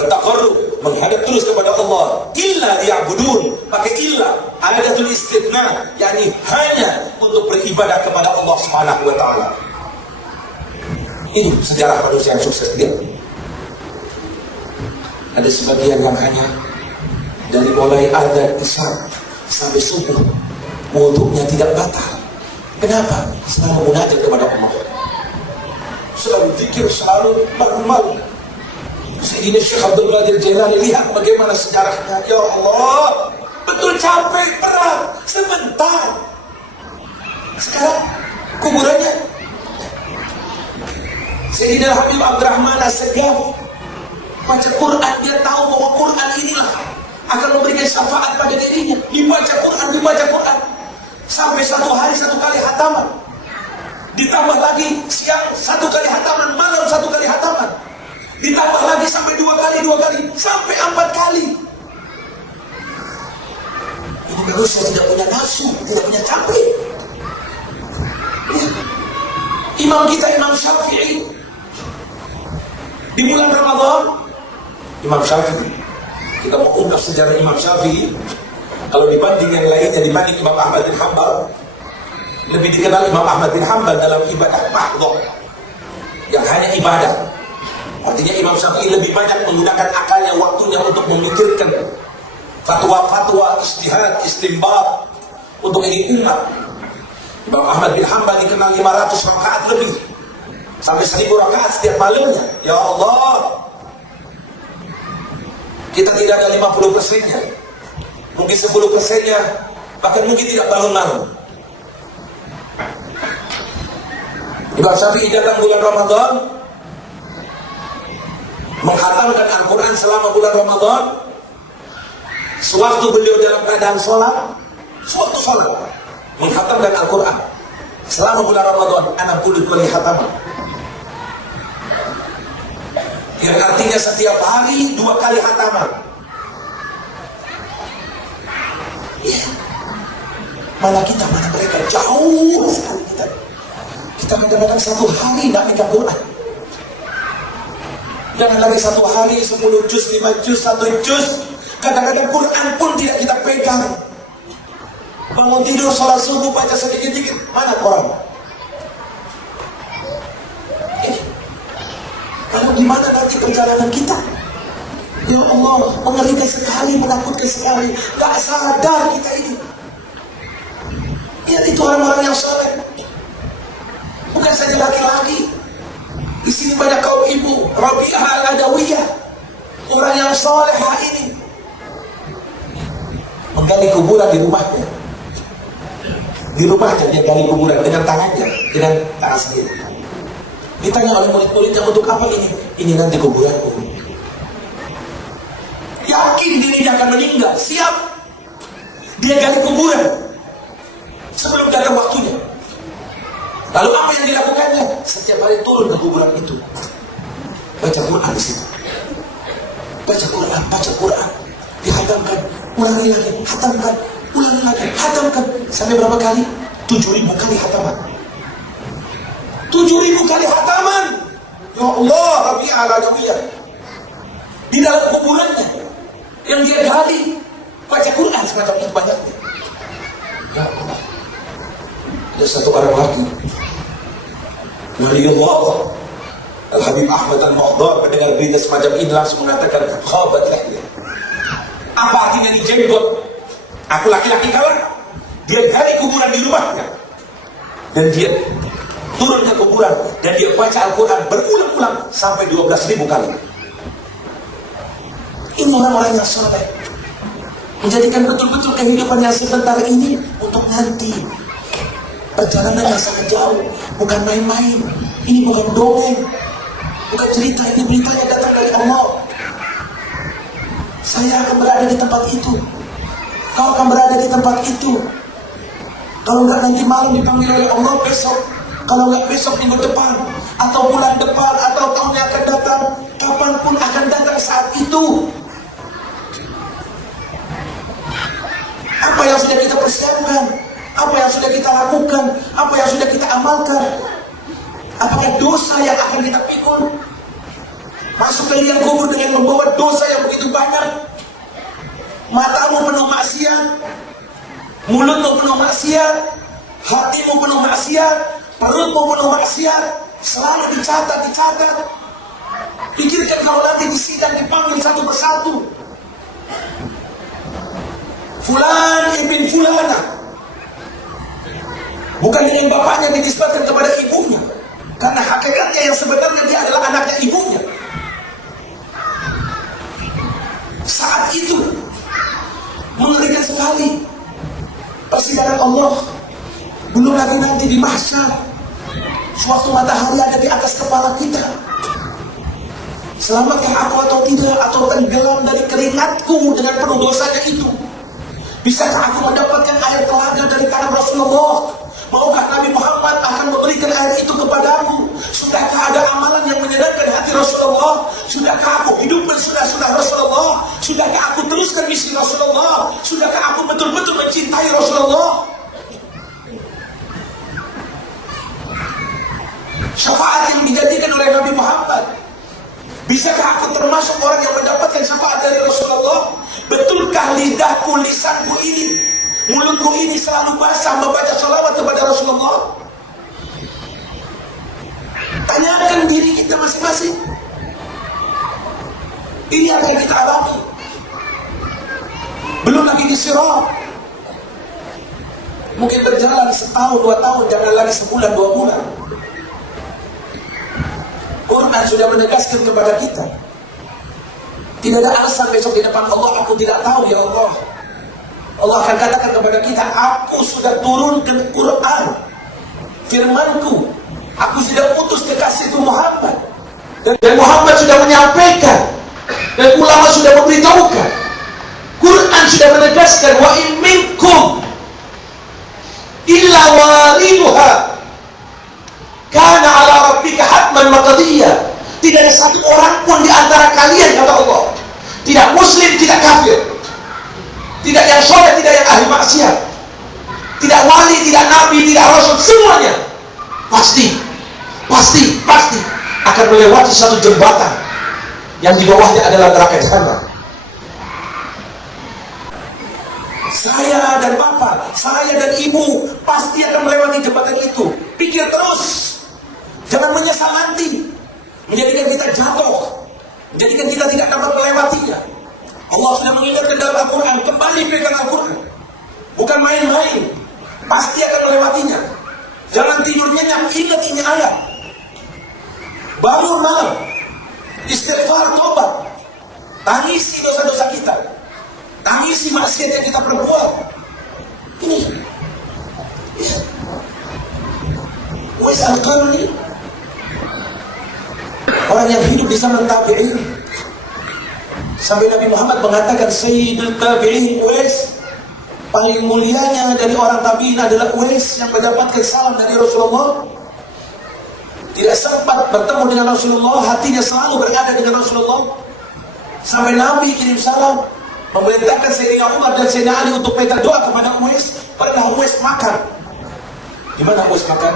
bertaqarrub, menghadap terus kepada Allah. Illa liya'budun, pakai illa, adatul istithna, yakni hanya untuk beribadah kepada Allah Subhanahu wa taala. Ini sejarah manusia yang sukses dia. Ada sebagian yang hanya dari mulai adzan isya sampai subuh wudunya tidak batal. Kenapa? Selalu munajat kepada Allah, selalu zikir, selalu bermalu. Sayyidina Syekh Abdul Qadir Jailani, lihat bagaimana sejarahnya. Ya Allah, betul capek, berat, sebentar. Sekarang kuburannya. Sayyidina Habib Abdurrahman As-Segaf baca Quran, dia tahu bahwa Quran inilah akan memberikan syafaat pada dirinya. Dibaca Quran sampai satu hari satu kali hataman, ditambah lagi siang satu kali hataman, malam satu kali hataman, ditambah lagi sampai dua kali sampai 4 kali. Ini manusia tidak punya nafsu, tidak punya capek. Ya. Imam kita Imam Syafi'i di bulan Ramadan, Imam Syafi'i, kita mau ungkap sejarah Imam Syafi'i. Kalau dibanding yang lainnya, dibanding Imam Ahmad bin Hanbal, lebih dikenal Imam Ahmad bin Hanbal dalam ibadah mahdhah, yang hanya ibadah. Artinya Imam Syafi'i lebih banyak menggunakan akalnya, waktunya untuk memikirkan fatwa-fatwa, ijtihad, istinbat untuk ingin umat. Imam Ahmad bin Hanbal dikenal 500 rakaat lebih, sampai 1000 rakaat setiap malamnya. Ya Allah, kita tidak ada 50%-nya, mungkin 10%-nya, bahkan mungkin tidak bangun malam. Imam Syafi'i datang bulan Ramadan, menghatamkan Al-Quran selama bulan Ramadan. Sewaktu beliau dalam keadaan sholat, menghatamkan Al-Quran selama bulan Ramadan 60 kali hataman, yang artinya setiap hari 2 kali hataman. Ya. Mana kita, mana mereka, jauh sekali kita. Kita kadang-kadang 1 hari tidak megang Quran. Jangan lagi 1 hari 10 juz, 5 juz, 1 juz. Kadang-kadang Quran pun tidak kita pegang. Bangun tidur, sholat subuh, baca sedikit-sedikit, mana Quran? Lalu gimana nanti perjalanan kita? Ya Allah, mengerikan sekali, menakutkan sekali. Gak sadar kita ini. Lihat itu orang-orang yang soleh, bukan saja laki-laki. Di sini banyak kaum ibu, Rabi'ah Al-Adawiyah, orang yang solehah ini menggali kuburan di rumahnya. Di rumahnya dia gali kuburan dengan tangannya, dengan tangan sendiri. Ditanya oleh murid-muridnya, untuk apa ini? Ini nanti kuburanku. Yakin dirinya akan meninggal, siap. Dia gali kuburan sebelum datang waktunya. Lalu apa yang dilakukannya? Setiap hari turun ke kuburan itu, baca Quran di situ. Baca Quran, dihatamkan, ulangi lagi, hatamkan, ulangi lagi, hatamkan. Sampai berapa kali? 7.000 kali hataman. 7.000 kali hataman. Ya Allah, Rabi'ah Al-Adawiyah. Di dalam kuburannya yang dia gali, baca Quran semacam itu banyaknya. Ya Allah. Ada satu orang lagi, Waliullah Al-Habib Ahmad Al-Mu'adhar, mendengar berita semacam ini langsung mengatakan, khabat lahir. Apa artinya ini jenggot? Aku laki-laki kalah. Dia gali kuburan di rumahnya, dan dia turun ke kuburan, dan dia baca Al-Quran berulang-ulang sampai 12.000 kali. Ini orang-orang yang soleh, menjadikan betul-betul kehidupan yang sebentar ini untuk nanti. Perjalanan yang sangat jauh, bukan main-main. Ini bukan dongeng, bukan cerita, ini berita yang datang dari Allah. Saya akan berada di tempat itu, kau akan berada di tempat itu. Kalau enggak nanti malam dipanggil oleh Allah besok, kalau enggak besok minggu depan, atau bulan depan, atau tahun yang akan datang, kapanpun akan datang saat itu. Apa yang sudah kita persiapkan? Apa yang sudah kita lakukan? Apa yang sudah kita amalkan? Apakah dosa yang akan kita pikul? Masuk ke liang kubur dengan membawa dosa matamu penuh maksiat, mulutmu penuh maksiat, hatimu penuh maksiat, perutmu penuh maksiat, selalu dicatat. Pikirkan kalau nanti di sidang dipanggil satu persatu. Fulan ibn Fulana, bukan dengan bapaknya dinisbatkan kepada ibunya, karena hakikatnya yang sebenarnya dia adalah anaknya ibunya. Saat itu mengerikan sekali persidangan Allah. Belum lagi nanti di mahsyar, suatu matahari ada di atas kepala kita. Selamatkah aku atau tidak, atau tenggelam dari keringatku dengan penuh dosanya itu? Bisakah aku mendapatkan air telaga dari tangan Rasulullah? Maukah Nabi Muhammad akan memberikan air itu kepadamu? Sudahkah ada amalan yang menyenangkan hati Rasulullah? Sudahkah aku hidupkan sunnah-sunnah Rasulullah? Sudahkah aku teruskan misi Rasulullah? Sudahkah aku betul-betul mencintai Rasulullah? Syafaat yang dijadikan oleh Nabi Muhammad, bisakah aku termasuk orang yang mendapatkan syafaat dari Rasulullah? Betulkah lidahku, lisanku ini, mulutku ini selalu basah membaca sholawat kepada Rasulullah? Tanyakan diri kita masing-masing. Ini yang akan kita alami. Belum lagi di sirat. Mungkin berjalan setahun, 2 tahun, jangan lagi sebulan, 2 bulan. Quran sudah menegaskan kepada kita, tidak ada alasan besok di depan Allah aku tidak tahu ya Allah. Allah akan katakan kepada kita, aku sudah turunkan Quran, firmanku, aku sudah utus kekasihku Muhammad, dan Muhammad sudah menyampaikan, dan ulama sudah memberitahukan. Quran sudah menegaskan, wa in minkum illa wariduha kana ala rabbika hatman maqdiyya. Tidak ada satu orang pun di antara kalian, kata Allah, tidak muslim, tidak kafir, tidak yang soleh, tidak yang ahli maksiat, tidak wali, tidak nabi, tidak rasul, semuanya pasti akan melewati satu jembatan yang di bawahnya adalah neraka jahanam. Saya dan bapak, saya dan ibu pasti akan melewati jembatan itu. Pikir terus, jangan menyesal nanti, menjadikan kita jatuh, menjadikan kita tidak dapat melewatinya. Allah sudah mengingatkan dalam Al-Quran, kembali pegang Al-Quran, bukan main-main, pasti akan melewatinya. Jangan tidur nyenyak, ingat ini ayat. Bangun malam, istighfar, tobat, tangisi dosa-dosa kita, tangisi maksiat yang kita perbuat. Ini Uwais Al-Qarni, orang yang hidup di zaman tabi'in, sampai Nabi Muhammad mengatakan Sayyidul Tabi'in Uwais, paling mulianya dari orang tabi'in adalah Uwais yang mendapatkan salam dari Rasulullah. Tidak sempat bertemu dengan Rasulullah, hatinya selalu berada dengan Rasulullah, sampai Nabi kirim salam memerintahkan Sayyidina Umar dan Sayyidina Ali untuk minta doa kepada Uwais. Pernah Uwais makan. Di mana Uwais makan?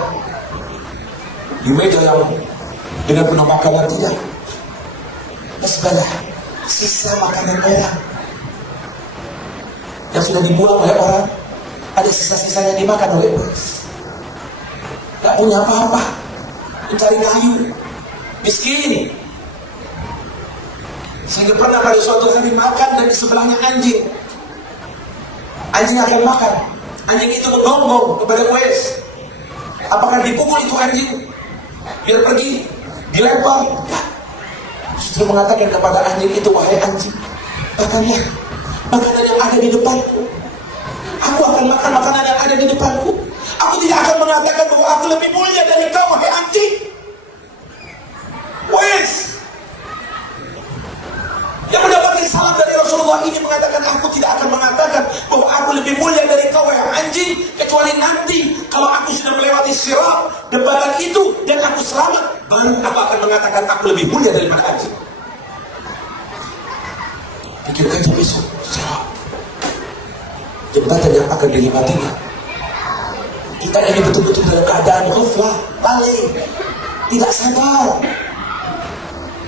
Di meja yang dengan penuh makanan, tidak. Mesbalah, sisa makanan orang yang sudah dibuang oleh orang, ada sisa-sisanya dimakan oleh Uwais. Gak punya apa-apa, mencari kayu, miskin. Sehingga pernah pada suatu hari makan dan di sebelahnya anjing. Anjing akan makan, anjing itu menggonggong kepada Uwais. Apakah dipukul itu anjing biar pergi, dilempar? Justru mengatakan kepada anjing itu, wahai anjing, makanlah makanan yang ada di depanku. Aku akan makan makanan yang ada di depanku. Aku tidak akan mengatakan bahwa aku lebih mulia dari kau, wahai anjing. Uwais yang mendapatkan salam dari Rasulullah ini mengatakan, aku tidak akan mengatakan bahwa aku lebih mulia dari kau, wahai anjing, kecuali nanti kalau aku sudah melewati sirat, jembatan itu, dan aku selamat, baru aku akan mengatakan aku lebih mulia daripada anjing. Pikirkan besok sirat, jembatan yang akan dilewatinya. Kita ini betul-betul dalam keadaan ghaflah, lalai, tidak sadar.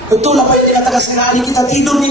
Betul apa yang dikatakan Sayyidina Ali, kita tidur nih